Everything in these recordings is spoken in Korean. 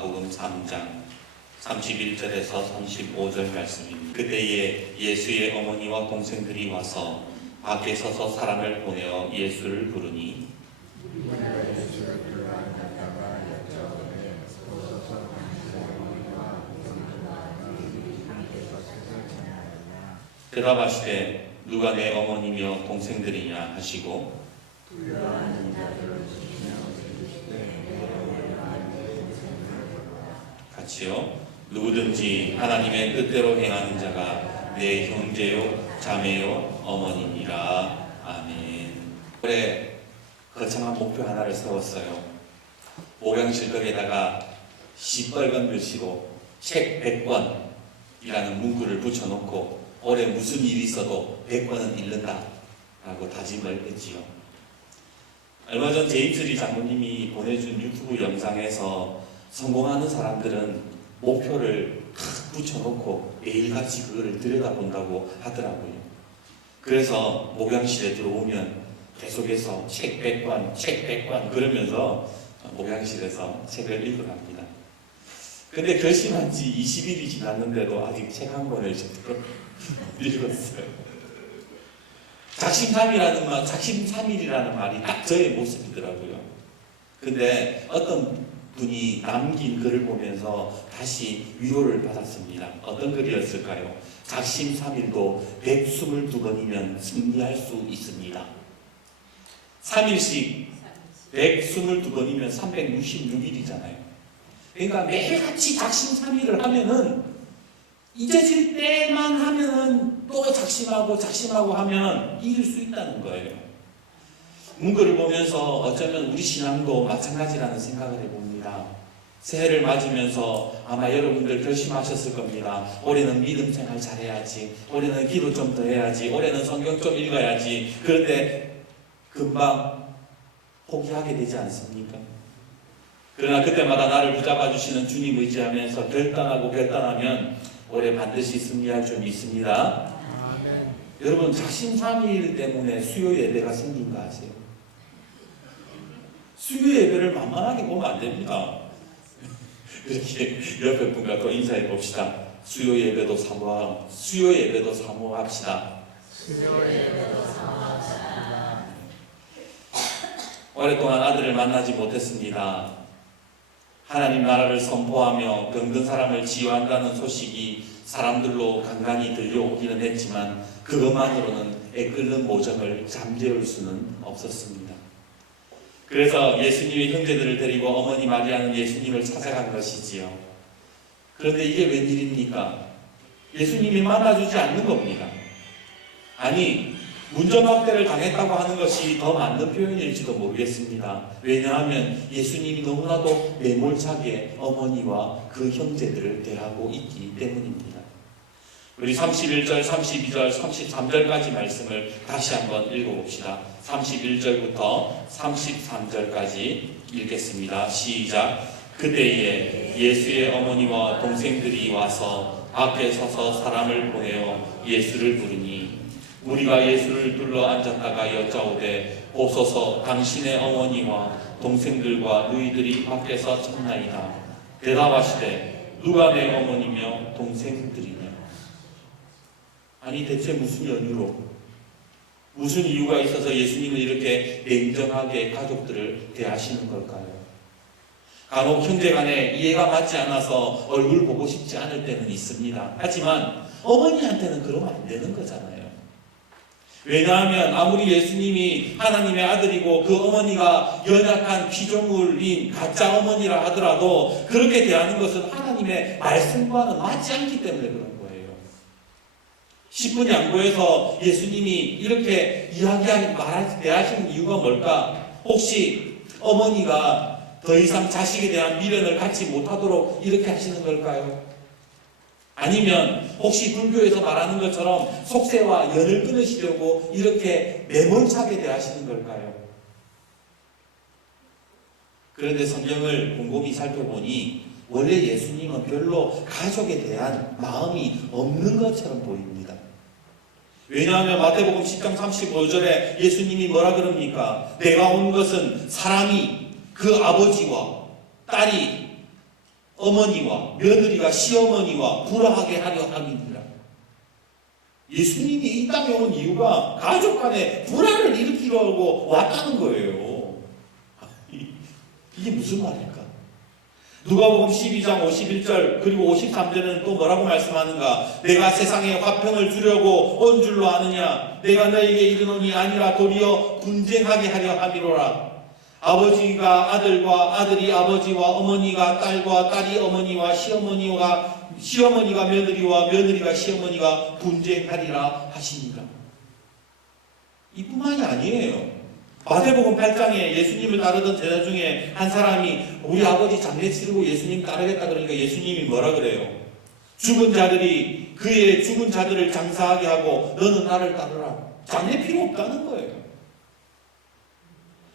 마가복음 3장 31절에서 35절 말씀입니다. 그때에 예수의 어머니와 동생들이 와서 밖에 서서 사람을 보내어 예수를 부르니 대답하시되 누가 내 어머니며 동생들이냐 하시고 같이요. 누구든지 하나님의 뜻대로 행하는 자가 내 형제요 자매요 어머니니라. 아멘. 올해 거창한 목표 하나를 세웠어요. 목양실벽에다가 시뻘건 글씨로 책 100권이라는 문구를 붙여놓고 올해 무슨 일이 있어도 100권은 읽는다 라고 다짐을 했지요. 얼마 전 제이트리 장모님이 보내준 유튜브 영상에서 성공하는 사람들은 목표를 탁 붙여놓고 매일같이 그거를 들여다본다고 하더라고요. 그래서 목양실에 들어오면 계속해서 책 100권, 책 100권 그러면서 목양실에서 책을 읽어갑니다. 근데 결심한 지 20일이 지났는데도 아직 책 한 권을 제대로 읽었어요. 작심삼일이라는 말이 딱 저의 모습이더라고요. 근데 어떤 분이 남긴 글을 보면서 다시 위로를 받았습니다. 어떤 글이었을까요? 작심삼일도 122번이면 승리할 수 있습니다. 3일씩 122번이면 366일이잖아요. 그러니까 매일같이 작심삼일을 하면은 잊어질 때만 하면은 또 작심하고 하면 이길 수 있다는 거예요. 문구를 보면서 어쩌면 우리 신앙도 마찬가지라는 생각을 해봅니다. 새해를 맞으면서 아마 여러분들 결심하셨을 겁니다. 올해는 믿음 생활 잘해야지, 올해는 기도 좀 더 해야지, 올해는 성경 좀 읽어야지. 그런데 금방 포기하게 되지 않습니까? 그러나 그때마다 나를 붙잡아 주시는 주님 의지하면서 결단하면 올해 반드시 승리할 줄 믿습니다. 여러분 작심삼일 때문에 수요 예배가 생긴 거 아세요? 수요 예배를 만만하게 보면 안 됩니다. 이렇게 옆에 분과 또 인사해 봅시다. 수요 예배도 사모합시다. 수요 예배도 사모합시다. 오랫동안 아들을 만나지 못했습니다. 하나님 나라를 선포하며 병든 사람을 치유한다는 소식이 사람들로 간간히 들려오기는 했지만 그것만으로는 애끓는 모정을 잠재울 수는 없었습니다. 그래서 예수님의 형제들을 데리고 어머니 마리아는 예수님을 찾아간 것이지요. 그런데 이게 웬일입니까? 예수님이 만나주지 않는 겁니다. 아니, 문전박대를 당했다고 하는 것이 더 맞는 표현일지도 모르겠습니다. 왜냐하면 예수님이 너무나도 매몰차게 어머니와 그 형제들을 대하고 있기 때문입니다. 우리 31절, 32절, 33절까지 말씀을 다시 한번 읽어봅시다. 31절부터 33절까지 읽겠습니다. 시작. 그때에 예수의 어머니와 동생들이 와서 앞에 서서 사람을 보내어 예수를 부르니 우리가 예수를 둘러 앉았다가 여짜오되 보소서 당신의 어머니와 동생들과 너희들이 밖에서 찾나이다. 대답하시되 누가 내 어머니며 동생들이냐. 아니 대체 무슨 연유로 무슨 이유가 있어서 예수님은 이렇게 냉정하게 가족들을 대하시는 걸까요? 간혹 형제 간에 이해가 맞지 않아서 얼굴 보고 싶지 않을 때는 있습니다. 하지만 어머니한테는 그러면 안 되는 거잖아요. 왜냐하면 아무리 예수님이 하나님의 아들이고 그 어머니가 연약한 피조물인 가짜 어머니라 하더라도 그렇게 대하는 것은 하나님의 말씀과는 맞지 않기 때문에 그런 거예요. 10분 양보해서 예수님이 이렇게 대하시는 이유가 뭘까? 혹시 어머니가 더 이상 자식에 대한 미련을 갖지 못하도록 이렇게 하시는 걸까요? 아니면 혹시 불교에서 말하는 것처럼 속세와 연을 끊으시려고 이렇게 매몰차게 대하시는 걸까요? 그런데 성경을 곰곰이 살펴보니 원래 예수님은 별로 가족에 대한 마음이 없는 것처럼 보입니다. 왜냐하면 마태복음 10장 35절에 예수님이 뭐라 그럽니까? 내가 온 것은 사람이 그 아버지와 딸이 어머니와 며느리가 시어머니와 불화하게 하려 함이니라. 예수님이 이 땅에 온 이유가 가족 간에 불화를 일으키려고 왔다는 거예요. 이게 무슨 말일까? 누가복음 12장 51절 그리고 53절에는 또 뭐라고 말씀하는가? 내가 세상에 화평을 주려고 온 줄로 아느냐? 내가 너에게 이르노니 아니라 도리어 분쟁하게 하려 함이로라. 아버지가 아들과 아들이 아버지와 어머니가 딸과 딸이 어머니와 시어머니가 며느리와 며느리가 시어머니가 분쟁하리라 하시니라. 이뿐만이 아니에요. 마태복음 8장에 예수님을 따르던 제자 중에 한 사람이 우리 아버지 장례 치르고 예수님 따르겠다 그러니까 예수님이 뭐라 그래요? 죽은 자들이 그의 죽은 자들을 장사하게 하고 너는 나를 따르라. 장례 필요 없다는 거예요.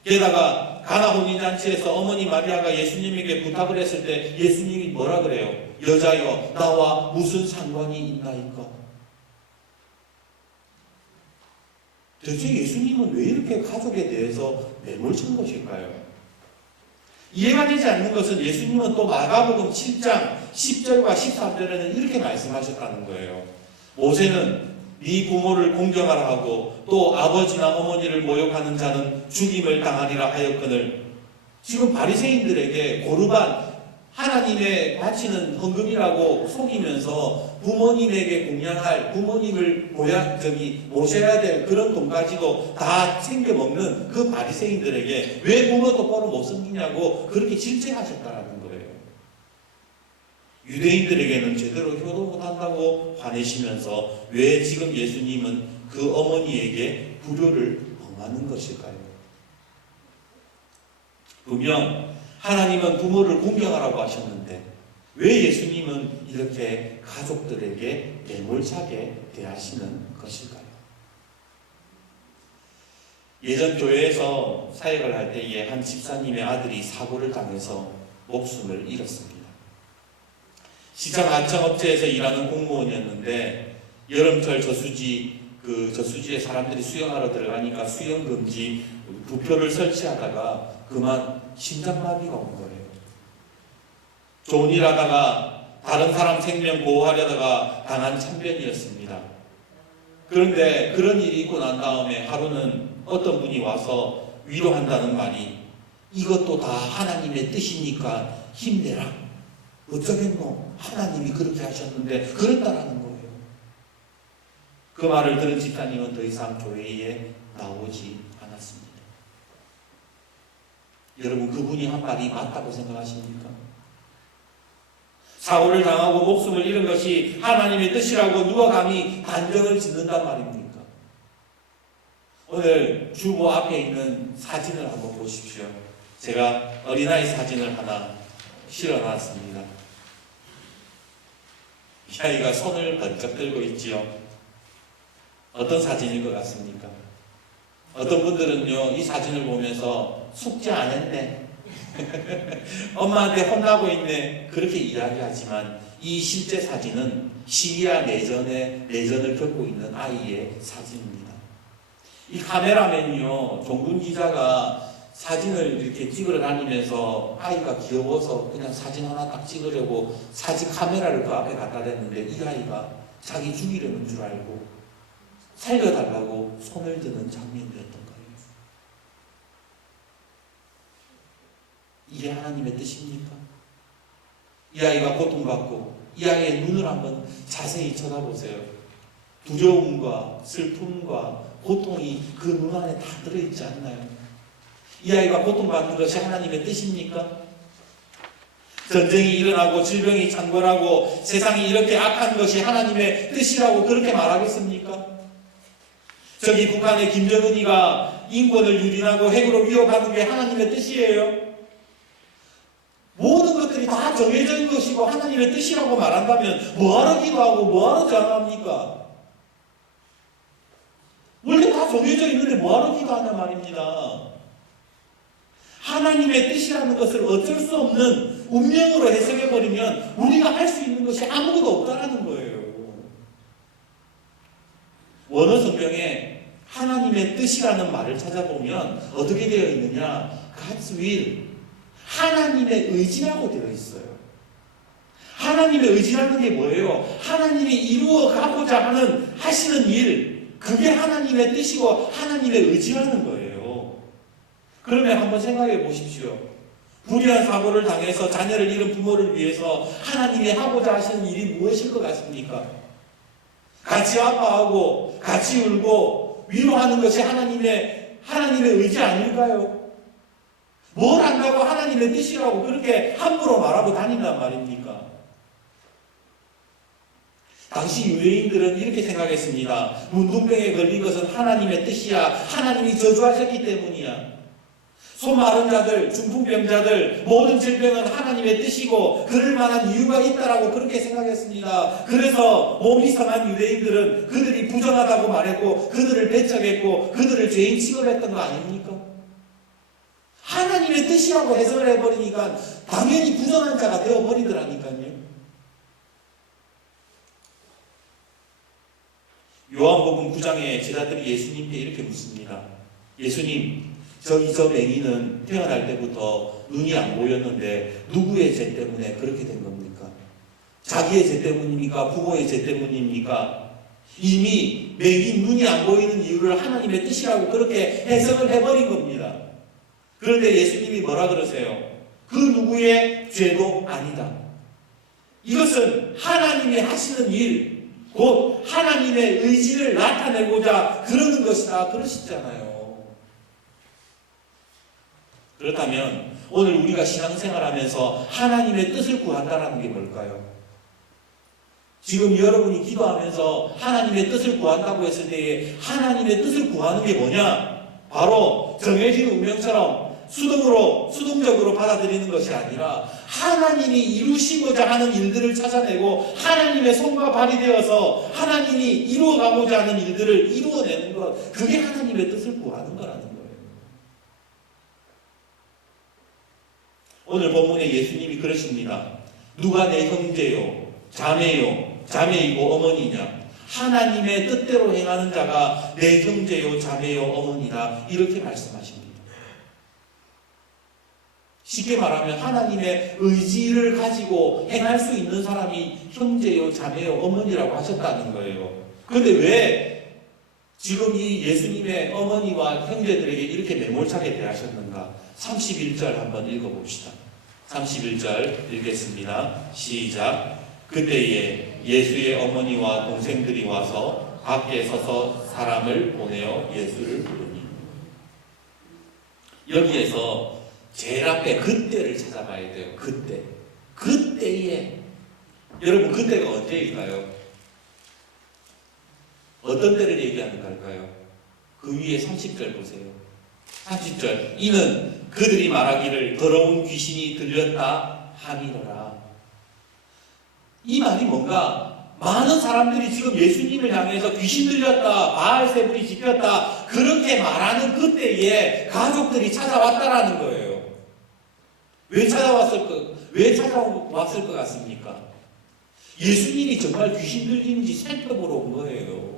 게다가 가나 혼인잔치에서 어머니 마리아가 예수님에게 부탁을 했을 때 예수님이 뭐라 그래요? 여자여 나와 무슨 상관이 있나이까? 대체 예수님은 왜 이렇게 가족에 대해서 매몰찬 것일까요? 이해가 되지 않는 것은 예수님은 또 마가복음 7장 10절과 13절에는 이렇게 말씀하셨다는 거예요. 모세는 네 부모를 공경하라 하고 또 아버지나 어머니를 모욕하는 자는 죽임을 당하리라 하였거늘. 지금 바리새인들에게 고르반 하나님의 바치는 헌금이라고 속이면서 부모님에게 공양할 부모님을 모셔야 될 그런 돈 가지고 다 챙겨 먹는 그 바리새인들에게 왜 부모 똑바로 못 섬기냐고 그렇게 질책하셨다라는 거예요. 유대인들에게는 제대로 효도 못한다고 화내시면서 왜 지금 예수님은 그 어머니에게 불효를 범하는 것일까요? 분명 하나님은 부모를 공경하라고 하셨는데 왜 예수님은 이렇게 가족들에게 매몰차게 대하시는 것일까요? 예전 교회에서 사역을 할 때에 한 집사님의 아들이 사고를 당해서 목숨을 잃었습니다. 시장 하청업체에서 일하는 공무원이었는데 여름철 저수지에 사람들이 수영하러 들어가니까 수영금지 부표를 설치하다가 그만 심장마비가 온 거예요. 좋은 일 하다가 다른 사람 생명 보호하려다가 당한 참변이었습니다. 그런데 그런 일이 있고 난 다음에 하루는 어떤 분이 와서 위로한다는 말이 이것도 다 하나님의 뜻이니까 힘내라. 어쩌겠노? 하나님이 그렇게 하셨는데 그랬다라는 거예요. 그 말을 들은 집사님은 더 이상 교회에 나오지 않았습니다. 여러분 그분이 한 말이 맞다고 생각하십니까? 사고를 당하고 목숨을 잃은 것이 하나님의 뜻이라고 누가 감히 단정을 짓는단 말입니까? 오늘 주보 앞에 있는 사진을 한번 보십시오. 제가 어린아이 사진을 하나 실어놨습니다. 이 아이가 손을 번쩍 들고 있지요. 어떤 사진일 것 같습니까? 어떤 분들은요 이 사진을 보면서 숙제 안 했네 엄마한테 혼나고 있네 그렇게 이야기하지만 이 실제 사진은 시리아 내전을 겪고 있는 아이의 사진입니다. 이 카메라맨이요 종군 기자가 사진을 이렇게 찍으러 다니면서 아이가 귀여워서 그냥 사진 하나 딱 찍으려고 사진 카메라를 그 앞에 갖다 댔는데 이 아이가 자기 죽이려는 줄 알고 살려달라고 손을 드는 장면이었던 거예요. 이게 하나님의 뜻입니까? 이 아이가 고통받고 이 아이의 눈을 한번 자세히 쳐다보세요. 두려움과 슬픔과 고통이 그 눈 안에 다 들어있지 않나요? 이 아이가 고통받는 것이 하나님의 뜻입니까? 전쟁이 일어나고 질병이 창궐하고 세상이 이렇게 악한 것이 하나님의 뜻이라고 그렇게 말하겠습니까? 저기 북한의 김정은이가 인권을 유린하고 핵으로 위협하는 게 하나님의 뜻이에요. 모든 것들이 다 정해진 것이고 하나님의 뜻이라고 말한다면 뭐하러 기도하고 뭐하러 저항합니까? 원래 다 정해져 있는데 뭐하러 기도하냐 말입니다. 하나님의 뜻이라는 것을 어쩔 수 없는 운명으로 해석해버리면 우리가 할 수 있는 것이 아무것도 없다라는 거예요. 원어 성경에 하나님의 뜻이라는 말을 찾아보면 어떻게 되어 있느냐? God's will, 하나님의 의지라고 되어 있어요. 하나님의 의지라는 게 뭐예요? 하나님이 이루어 가고자 하시는 일, 그게 하나님의 뜻이고 하나님의 의지라는 거예요. 그러면 한번 생각해 보십시오. 불의한 사고를 당해서 자녀를 잃은 부모를 위해서 하나님이 하고자 하시는 일이 무엇일 것 같습니까? 같이 아파하고 같이 울고 위로하는 것이 하나님의 의지 아닐까요? 뭘 한다고 하나님의 뜻이라고 그렇게 함부로 말하고 다닌단 말입니까? 당시 유대인들은 이렇게 생각했습니다. 문둥병에 걸린 것은 하나님의 뜻이야. 하나님이 저주하셨기 때문이야. 소 마른 자들, 중풍병자들, 모든 질병은 하나님의 뜻이고 그럴 만한 이유가 있다라고 그렇게 생각했습니다. 그래서 몸이 상한 유대인들은 그들이 부정하다고 말했고 그들을 배척했고 그들을 죄인 취급했던 거 아닙니까? 하나님의 뜻이라고 해석을 해버리니까 당연히 부정한 자가 되어버리더라니까요. 요한복음 9장에 제자들이 예수님께 이렇게 묻습니다. 예수님, 저 맹인은 태어날 때부터 눈이 안 보였는데 누구의 죄 때문에 그렇게 된 겁니까? 자기의 죄 때문입니까? 부모의 죄 때문입니까? 이미 맹인 눈이 안 보이는 이유를 하나님의 뜻이라고 그렇게 해석을 해버린 겁니다. 그런데 예수님이 뭐라 그러세요? 그 누구의 죄도 아니다. 이것은 하나님이 하시는 일, 곧 하나님의 의지를 나타내고자 그러는 것이다 그러시잖아요. 그렇다면 오늘 우리가 신앙생활하면서 하나님의 뜻을 구한다는 게 뭘까요? 지금 여러분이 기도하면서 하나님의 뜻을 구한다고 했을 때에 하나님의 뜻을 구하는 게 뭐냐? 바로 정해진 운명처럼 수동적으로 받아들이는 것이 아니라 하나님이 이루시고자 하는 일들을 찾아내고 하나님의 손과 발이 되어서 하나님이 이루어가고자 하는 일들을 이루어내는 것, 그게 하나님의 뜻을 구하는 거라는 거예요. 오늘 본문에 예수님이 그러십니다. 누가 내 형제요, 자매이고 어머니냐? 하나님의 뜻대로 행하는 자가 내 형제요, 자매요, 어머니라 이렇게 말씀하십니다. 쉽게 말하면 하나님의 의지를 가지고 행할 수 있는 사람이 형제요, 자매요, 어머니라고 하셨다는 거예요. 그런데 왜 지금 이 예수님의 어머니와 형제들에게 이렇게 매몰차게 대하셨는가? 31절 한번 읽어봅시다. 31절 읽겠습니다. 시작. 그때에 예수의 어머니와 동생들이 와서 밖에 서서 사람을 보내어 예수를 부르니. 여기에서 제일 앞에 그때를 찾아봐야 돼요. 그때에. 여러분 그때가 언제일까요? 어떤 때를 얘기하는 걸까요? 그 위에 30절 보세요. 30절. 이는 그들이 말하기를 더러운 귀신이 들렸다 함이로라. 이 말이 뭔가 많은 사람들이 지금 예수님을 향해서 귀신 들렸다, 바알세불이 집혔다 그렇게 말하는 그때에 가족들이 찾아왔다라는 거예요. 왜 찾아왔을 것 같습니까? 예수님이 정말 귀신 들리는지 살펴보러 온 거예요.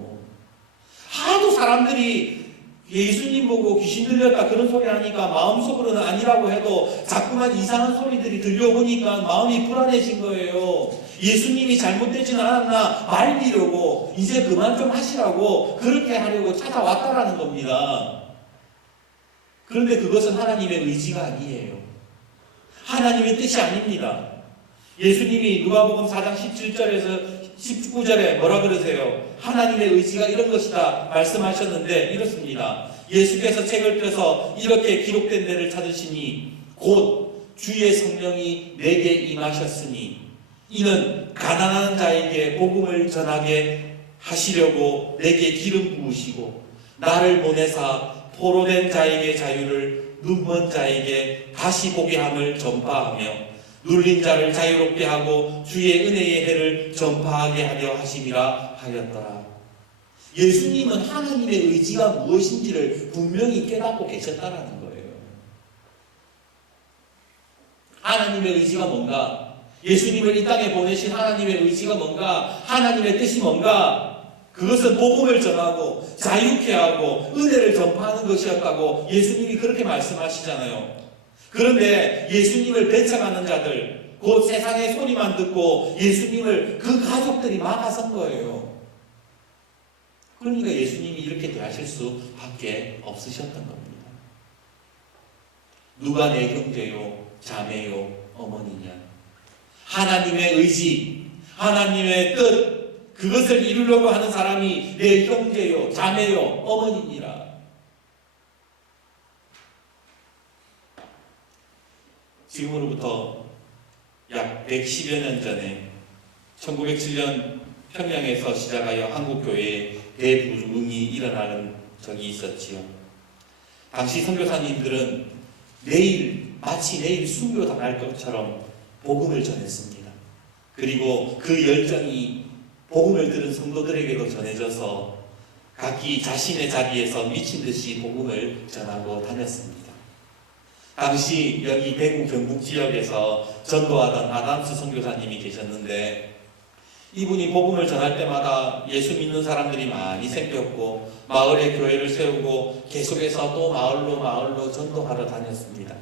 하도 사람들이 예수님 보고 귀신 들렸다 그런 소리 하니까 마음속으로는 아니라고 해도 자꾸만 이상한 소리들이 들려오니까 마음이 불안해진 거예요. 예수님이 잘못되지는 않았나 말리려고 이제 그만 좀 하시라고 그렇게 하려고 찾아왔다라는 겁니다. 그런데 그것은 하나님의 의지가 아니에요. 하나님의 뜻이 아닙니다. 예수님이 누가복음 4장 17절에서 19절에 뭐라 그러세요? 하나님의 의지가 이런 것이다 말씀하셨는데 이렇습니다. 예수께서 책을 펴서 이렇게 기록된 데를 찾으시니 곧 주의 성령이 내게 임하셨으니 이는 가난한 자에게 복음을 전하게 하시려고 내게 기름 부으시고 나를 보내사 포로된 자에게 자유를 눈먼 자에게 다시 보게 함을 전파하며 눌린 자를 자유롭게 하고 주의 은혜의 해를 전파하게 하려 하심이라 하였더라. 예수님은 하나님의 의지가 무엇인지를 분명히 깨닫고 계셨다라는 거예요. 하나님의 의지가 뭔가? 예수님을 이 땅에 보내신 하나님의 의지가 뭔가? 하나님의 뜻이 뭔가? 그것은 복음을 전하고 자유케 하고 은혜를 전파하는 것이었다고 예수님이 그렇게 말씀하시잖아요. 그런데 예수님을 배척하는 자들, 그 세상의 소리만 듣고 예수님을 그 가족들이 막아선 거예요. 그러니까 예수님이 이렇게 대하실 수밖에 없으셨던 겁니다. 누가 내 형제요, 자매요, 어머니냐. 하나님의 의지, 하나님의 뜻, 그것을 이루려고 하는 사람이 내 형제요, 자매요, 어머니니라. 지금으로부터 약 110여 년 전에 1907년 평양에서 시작하여 한국교회에 대부흥이 일어나는 적이 있었지요. 당시 선교사님들은 마치 내일 순교 당할 것처럼 복음을 전했습니다. 그리고 그 열정이 복음을 들은 성도들에게도 전해져서 각기 자신의 자리에서 미친 듯이 복음을 전하고 다녔습니다. 당시 여기 대구 경북 지역에서 전도하던 아담스 선교사님이 계셨는데, 이분이 복음을 전할 때마다 예수 믿는 사람들이 많이 생겼고 마을에 교회를 세우고 계속해서 또 마을로 전도하러 다녔습니다.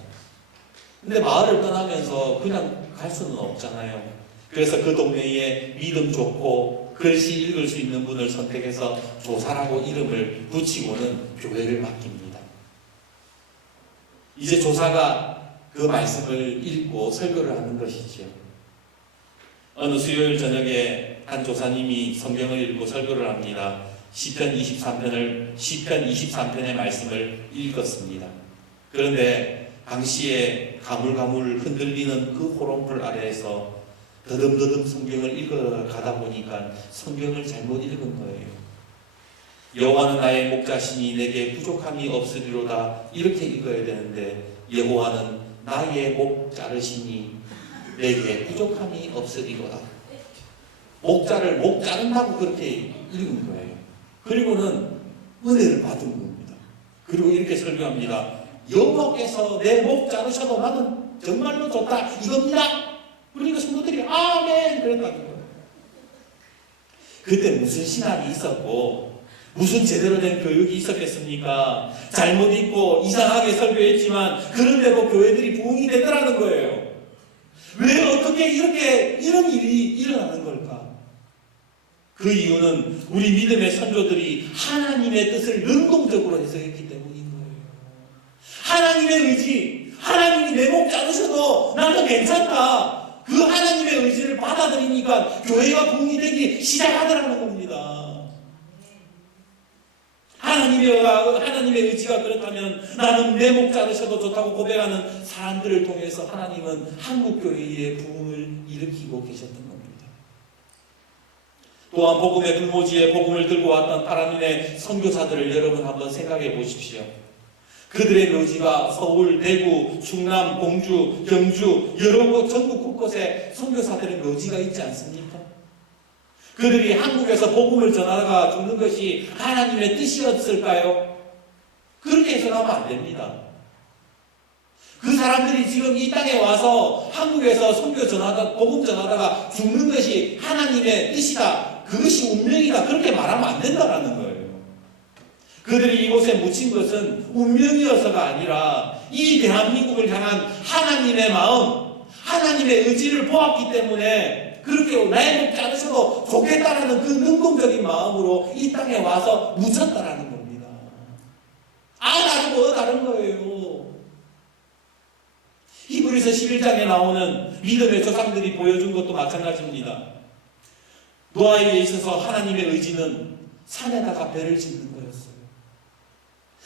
근데 마을을 떠나면서 그냥 갈 수는 없잖아요. 그래서 그 동네에 믿음 좋고 글씨 읽을 수 있는 분을 선택해서 조사라고 이름을 붙이고는 교회를 맡깁니다. 이제 조사가 그 말씀을 읽고 설교를 하는 것이죠. 어느 수요일 저녁에 한 조사님이 성경을 읽고 설교를 합니다. 시편 23편의 말씀을 읽었습니다. 그런데 당시에 가물가물 흔들리는 그 호롱불 아래에서 더듬더듬 성경을 읽어가다 보니까 성경을 잘못 읽은 거예요. 여호와는 나의 목자시니 내게 부족함이 없으리로다, 이렇게 읽어야 되는데 여호와는 나의 목 자르시니 내게 부족함이 없으리로다. 목자를 목 자른다고 그렇게 읽은 거예요. 그리고는 은혜를 받은 겁니다. 그리고 이렇게 설교합니다. 여호와께서 내 목 자르셔도 나는 정말로 좋다, 이겁니다. 그러니까 성도들이 아멘 그랬다는 거예요. 그때 무슨 신학이 있었고 무슨 제대로 된 교육이 있었겠습니까? 잘못 읽고 이상하게 설교했지만 그런데도 교회들이 부흥이 되더라는 거예요. 왜 어떻게 이런 일이 일어나는 걸까? 그 이유는 우리 믿음의 선조들이 하나님의 뜻을 능동적으로 해석했기 때문인 거예요. 하나님의 의지, 하나님이 내 목 자르셔도 나는 괜찮다. 그 하나님의 의지를 받아들이니까 교회가 부흥이 되기 시작하더라는 겁니다. 하나님의 의지가 그렇다면 나는 내 목 자르셔도 좋다고 고백하는 사람들을 통해서 하나님은 한국교회의 부흥을 일으키고 계셨던 겁니다. 또한 복음의 불모지에 복음을 들고 왔던 하나님의 선교사들을 여러분 한번 생각해 보십시오. 그들의 묘지가 서울, 대구, 충남, 공주, 경주 여러 곳 전국 곳곳에 선교사들의 묘지가 있지 않습니까? 그들이 한국에서 복음을 전하다가 죽는 것이 하나님의 뜻이었을까요? 그렇게 해석하면 안 됩니다. 그 사람들이 지금 이 땅에 와서 한국에서 복음 전하다가 죽는 것이 하나님의 뜻이다, 그것이 운명이다, 그렇게 말하면 안 된다는 거예요. 그들이 이곳에 묻힌 것은 운명이어서가 아니라 이 대한민국을 향한 하나님의 마음, 하나님의 의지를 보았기 때문에 그렇게 나의 목 자르셔도 좋겠다라는 그 능동적인 마음으로 이 땅에 와서 묻혔다라는 겁니다. 다른 거예요. 히브리서 11장에 나오는 믿음의 조상들이 보여준 것도 마찬가지입니다. 노아에게 있어서 하나님의 의지는 산에다가 배를 짓는 거였어요.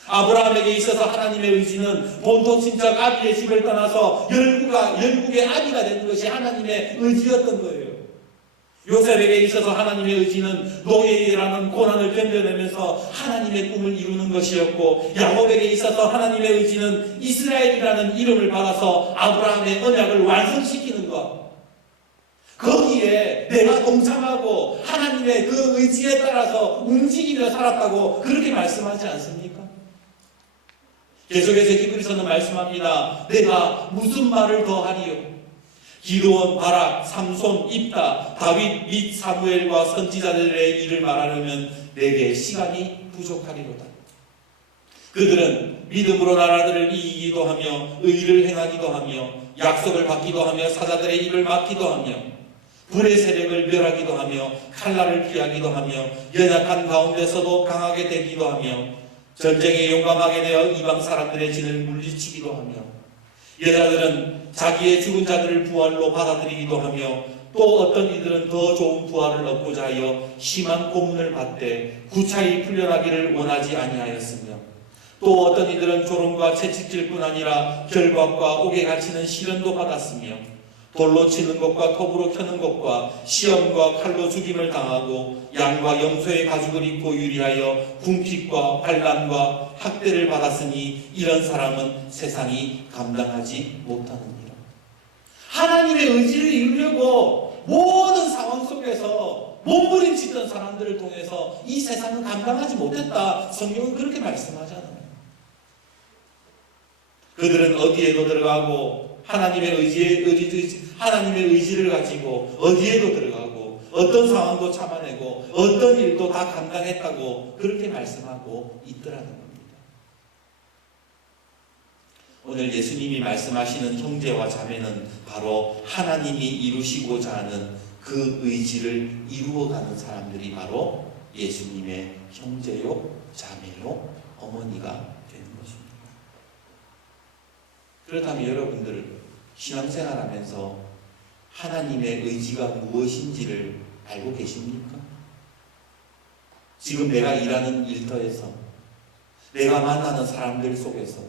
아브라함에게 있어서 하나님의 의지는 본토 친척 아비의 집을 떠나서 열국의 아비가 되는 것이 하나님의 의지였던 거예요. 요셉에게 있어서 하나님의 의지는 노예라는 고난을 견뎌내면서 하나님의 꿈을 이루는 것이었고, 야곱에게 있어서 하나님의 의지는 이스라엘이라는 이름을 받아서 아브라함의 언약을 완성시키는 것, 거기에 내가 동참하고 하나님의 그 의지에 따라서 움직이며 살았다고 그렇게 말씀하지 않습니까? 계속해서 히브리서는 말씀합니다. 내가 무슨 말을 더하리요? 기드온, 바락, 삼손, 입다, 다윗 및 사무엘과 선지자들의 일을 말하려면 내게 시간이 부족하리로다. 그들은 믿음으로 나라들을 이기기도 하며 의를 행하기도 하며 약속을 받기도 하며 사자들의 입을 막기도 하며 불의 세력을 멸하기도 하며 칼날을 피하기도 하며 연약한 가운데서도 강하게 되기도 하며 전쟁에 용감하게 되어 이방 사람들의 진을 물리치기도 하며 여자들은 자기의 죽은 자들을 부활로 받아들이기도 하며 또 어떤 이들은 더 좋은 부활을 얻고자 하여 심한 고문을 받되 구차히 풀려나기를 원하지 아니하였으며 또 어떤 이들은 조롱과 채찍질뿐 아니라 결박과 옥에 갇히는 시련도 받았으며 돌로 치는 것과 톱으로 켜는 것과 시험과 칼로 죽임을 당하고 양과 염소의 가죽을 입고 유리하여 궁핍과 환난과 학대를 받았으니 이런 사람은 세상이 감당하지 못하느니라. 하나님의 의지를 이루려고 모든 상황 속에서 몸부림치던 사람들을 통해서 이 세상은 감당하지 못했다. 성경은 그렇게 말씀하잖아요. 그들은 어디에도 들어가고 하나님의 의지를 가지고 어디에도 들어가고 어떤 상황도 참아내고 어떤 일도 다 감당했다고 그렇게 말씀하고 있더라는 겁니다. 오늘 예수님이 말씀하시는 형제와 자매는 바로 하나님이 이루시고자 하는 그 의지를 이루어가는 사람들이 바로 예수님의 형제요, 자매요, 어머니가 되는 것입니다. 그렇다면 여러분들 신앙생활하면서 하나님의 의지가 무엇인지를 알고 계십니까? 지금 내가 일하는 일터에서 내가 만나는 사람들 속에서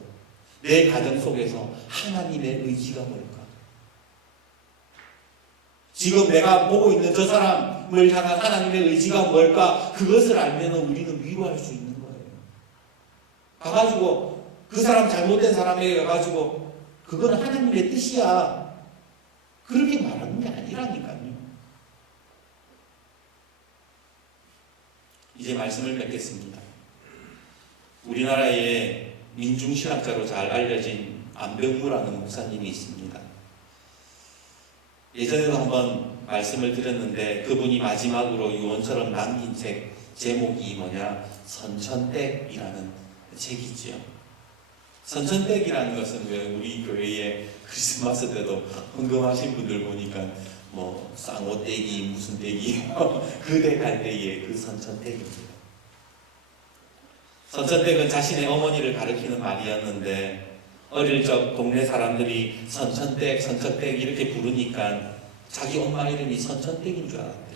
내 가정 속에서 하나님의 의지가 뭘까? 지금 내가 보고 있는 저 사람을 향한 하나님의 의지가 뭘까? 그것을 알면 우리는 위로할 수 있는 거예요. 가가지고 그 사람 잘못된 사람에게 가가지고 그거는 하나님의 뜻이야. 그렇게 말하는 게 아니라니까요. 이제 말씀을 맺겠습니다. 우리나라에 민중신학자로 잘 알려진 안병무라는 목사님이 있습니다. 예전에도 한번 말씀을 드렸는데 그분이 마지막으로 유언처럼 남긴 책 제목이 뭐냐? 선천댁이라는 책이지요. 선천댁이라는 것은 왜 우리 교회에 크리스마스 때도 헌금하신 분들 보니까 뭐 쌍호댁이 무슨 댁이 그대 갈 때의 그 선천댁입니다. 선천댁은 자신의 어머니를 가리키는 말이었는데 어릴 적 동네 사람들이 선천댁, 선천댁 이렇게 부르니까 자기 엄마 이름이 선천댁인 줄 알았대요.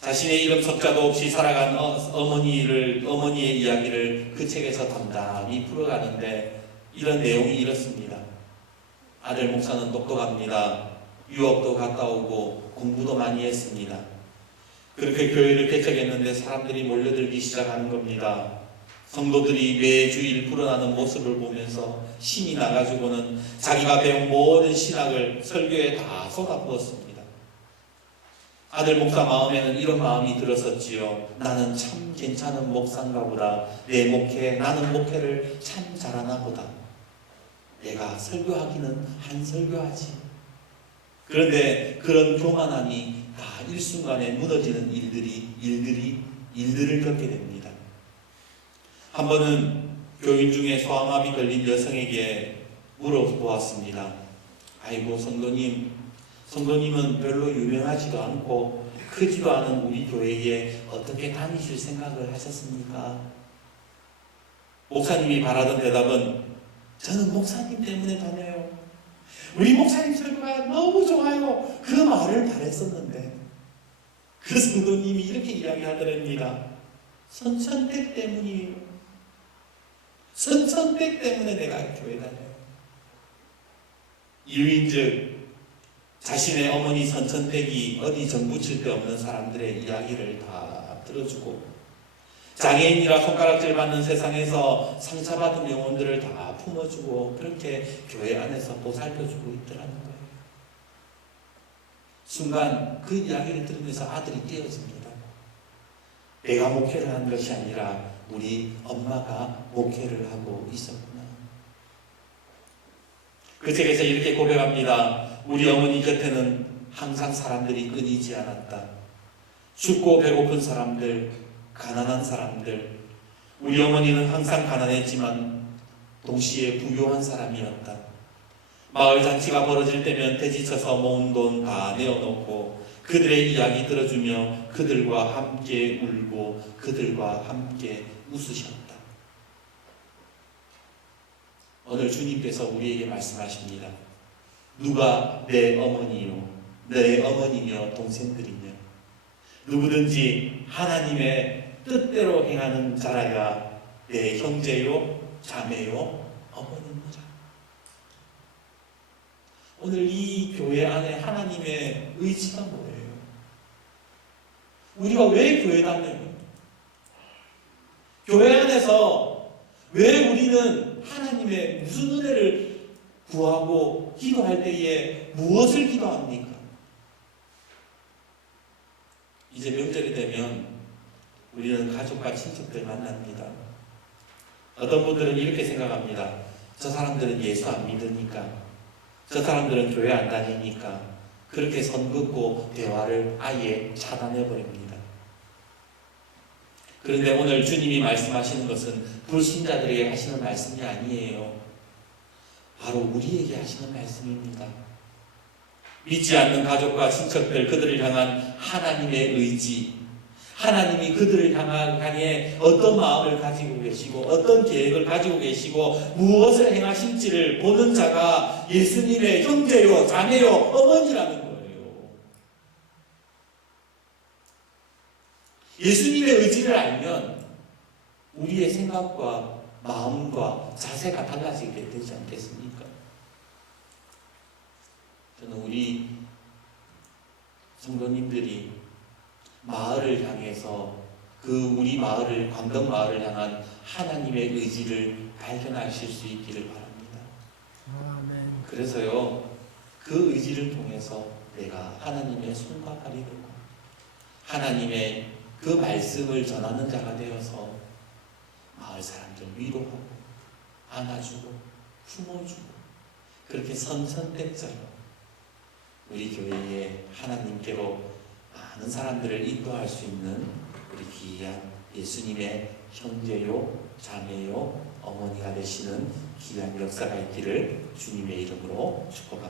자신의 이름 석자도 없이 살아간 어머니의 이야기를 그 책에서 담담히 풀어가는데 이런 내용이 이렇습니다. 아들 목사는 똑똑합니다. 유학도 갔다 오고 공부도 많이 했습니다. 그렇게 교회를 개척했는데 사람들이 몰려들기 시작하는 겁니다. 성도들이 매주일 불어나는 모습을 보면서 신이 나가지고는 자기가 배운 모든 신학을 설교에 다 쏟아부었습니다. 아들 목사 마음에는 이런 마음이 들었었지요. 나는 참 괜찮은 목사인가 보다. 나는 목회를 참 잘하나 보다. 내가 설교하기는 한 설교하지. 그런데 그런 교만함이 다 일순간에 무너지는 일들을 겪게 됩니다. 한 번은 교인 중에 소아마비 걸린 여성에게 물어보았습니다. 아이고 성도님은 별로 유명하지도 않고 크지도 않은 우리 교회에 어떻게 다니실 생각을 하셨습니까? 목사님이 바라던 대답은 저는 목사님 때문에 다녀요. 우리 목사님 설교가 너무 좋아요. 그 말을 바랬었는데 그 성도님이 이렇게 이야기하더랍니다. 선천댁 때문이에요. 선천댁 때문에 내가 교회 다녀요. 이유인즉 자신의 어머니 선천댁이 어디 정붙일 데 없는 사람들의 이야기를 다 들어주고 장애인이라 손가락질 받는 세상에서 상처받은 영혼들을 다 품어주고 그렇게 교회 안에서 보살펴주고 있더라는 거예요. 순간 그 이야기를 들으면서 아들이 깨어집니다. 내가 목회를 한 것이 아니라 우리 엄마가 목회를 하고 있었구나. 그 책에서 이렇게 고백합니다. 우리 어머니 곁에는 항상 사람들이 끊이지 않았다. 춥고 배고픈 사람들, 가난한 사람들, 우리 어머니는 항상 가난했지만 동시에 부유한 사람이었다. 마을 잔치가 벌어질 때면 돼지쳐서 모은 돈 다 내어놓고 그들의 이야기 들어주며 그들과 함께 울고 그들과 함께 웃으셨다. 오늘 주님께서 우리에게 말씀하십니다. 누가 내 어머니요, 내 어머니며 동생들이며 누구든지 하나님의 뜻대로 행하는 자라야 내 형제요, 자매요, 어머니입니다. 오늘 이 교회 안에 하나님의 의지가 뭐예요? 우리가 왜 교회 다녀요? 교회 안에서 왜 우리는 하나님의 무슨 은혜를 구하고 기도할 때에 무엇을 기도합니까? 이제 명절이 되면 우리는 가족과 친척들 만납니다. 어떤 분들은 이렇게 생각합니다. 저 사람들은 예수 안 믿으니까, 저 사람들은 교회 안 다니니까 그렇게 선 긋고 대화를 아예 차단해버립니다. 그런데 오늘 주님이 말씀하시는 것은 불신자들에게 하시는 말씀이 아니에요. 바로 우리에게 하시는 말씀입니다. 믿지 않는 가족과 친척들, 그들을 향한 하나님의 의지, 하나님이 그들을 향해 어떤 마음을 가지고 계시고 어떤 계획을 가지고 계시고 무엇을 행하실지를 보는 자가 예수님의 형제요, 자매요, 어머니라는 거예요. 예수님의 의지를 알면 우리의 생각과 마음과 자세가 달라지게 되지 않겠습니까? 저는 우리 성도님들이 마을을 향해서 그 우리 마을을, 광덕 마을을 향한 하나님의 의지를 발견하실 수 있기를 바랍니다. 아멘. 그래서요, 그 의지를 통해서 내가 하나님의 손과 발이 되고 하나님의 그 말씀을 전하는 자가 되어서 마을 사람들 위로하고 안아주고 품어주고 그렇게 선선택자로 우리 교회에 하나님께로 많은 사람들을 인도할 수 있는 우리 귀한 예수님의 형제요, 자매요, 어머니가 되시는 귀한 역사가 있기를 주님의 이름으로 축복합니다.